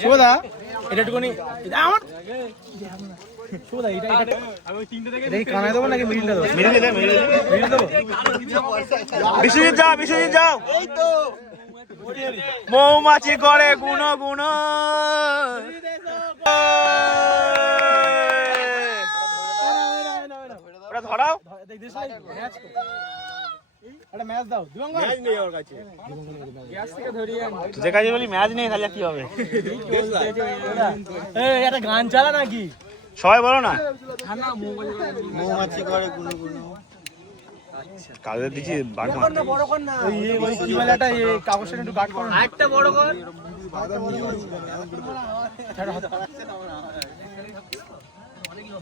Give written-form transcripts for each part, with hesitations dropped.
শুভদা এটা একটুখানি আমার শুভদা এটা আমি ওই তিনটে থেকে দেখি কানায় দেবো নাকি মিডিলটা দেবো? মিডিল দেবো। বিশ্বজিৎ যাও এই তো মৌমাছি করে গুণ গুণ ওটা ধরাও যে কাজে বলি ম্যাচ নেই তাহলে কি হবে? একটা গান চালা নাকি সবাই বলো না। মৌমাছি করে গুনো গুনো কাজে দিচ্ছি কাগজটা একটু কাট করো একটা বড় কর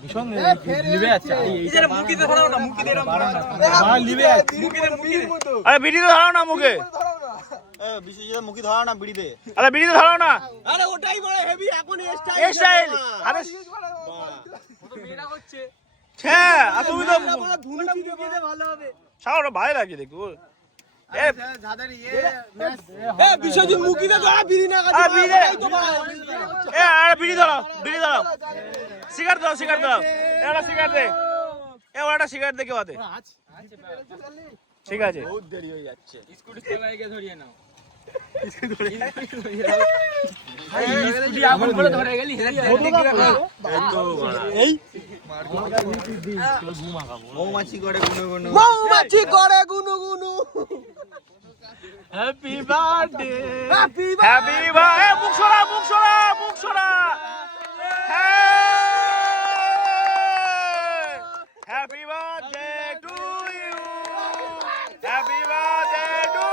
ভীষণ লিবে আছে মুখিতে ধরাও না মুখিতে লিবে আছে আরে বিড়িতে ধরাও না মুখে বিশ্বজিৎ মুখি ধরাও না বিড়িতে আরে বিড়িতে ধরাও না আরে ওটাই বড় হেভি এখন স্টাইল আরে তো মেরা হচ্ছে হ্যাঁ আর তুমি তো ধুনি দিতে ভালো হবে সারা ভালো লাগে দেখো এ জাদার ম্যাচ এ বিশ্বজিৎ মুখিতে ধরা বিড়ি না কাছে বিড়ি এ আরে বিড়ি ধরাও সিগারেট দাও এটা সিগারেট দে এ ওটা সিগারেট দে কেউ হাতে ঠিক আছে বহুত দেরি হয়ে যাচ্ছে স্কুটি চালায় গিয়ে ধরিয়ে নাও স্কুটি আপন করে ধরে গেলি এই মৌমাছি করে গুনু হ্যাপি বার্থডে মুখ সরা Happy birthday to you. Happy birthday to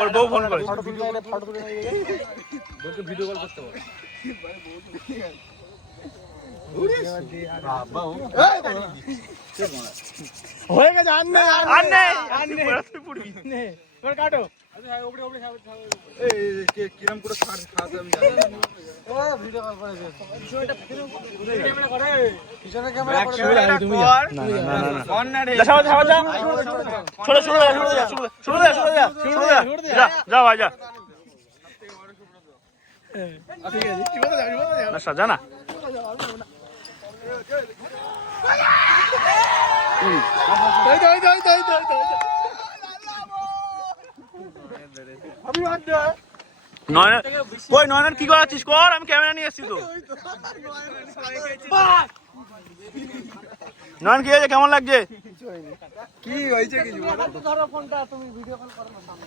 ওর বউ ফোন করে ভিডিও কল করতে পারো হয়ে গেছে আননে পুড়বি নে তোর কাটো কিরম করে খাওয়াতে আমি জানি ও ভিডিও কল করে বিষয়টা ক্যামেরা করে পিছনে ক্যামেরা করে তুমি না ফোন না রে যাও যা ভাই যা ঠিক আছে কি বলে যাবি না সাজা না নয়ন কি করাচ্ছিস কর আমি ক্যামেরা নিয়ে এসছি তো নয়ন কি হয়েছে কেমন লাগছে কি হয়েছে কিছু ধরো ফোনটা তুমি ভিডিও কল করো না সামনে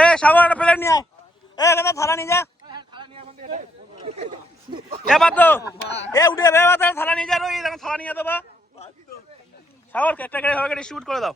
এ সাগর প্লেট নিয়ে এখানে থালা নিয়ে যা উঠে থালা নিয়ে যা থালা নিয়ে দেবো সাগর একটা করে শুট করে দাও